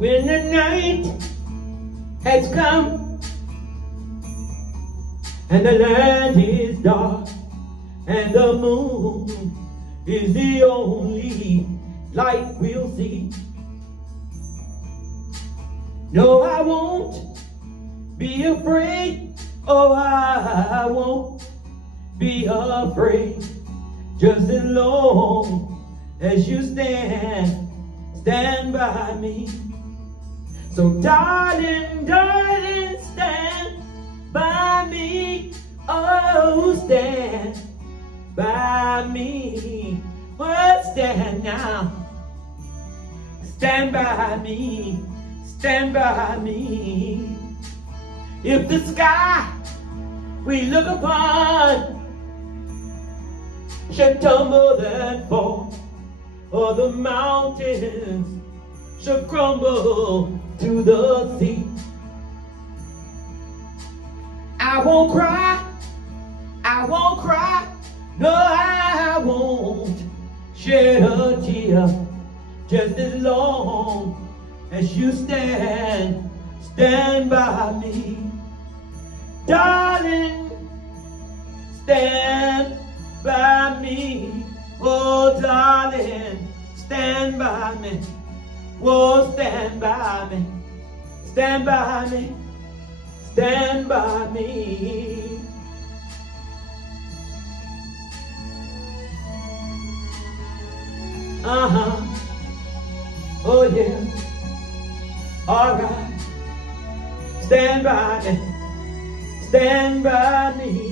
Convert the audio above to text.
When the night has come and the land is dark and the moon is the only light we'll see. No, I won't be afraid. Oh, I won't be afraid. Just as long as you stand by me. So darling, darling, stand by me. Oh, stand by me. Oh, stand now. Stand by me. Stand by me. If the sky we look upon should tumble and fall, or the mountains should crumble to the sea, I won't cry, I won't cry, no, I won't shed a tear, just as long as you stand by me. Darling, stand by me. Oh, darling, stand by me. Oh, stand by me. Stand by me. Stand by me. Oh, yeah. All right. Stand by me. Stand by me.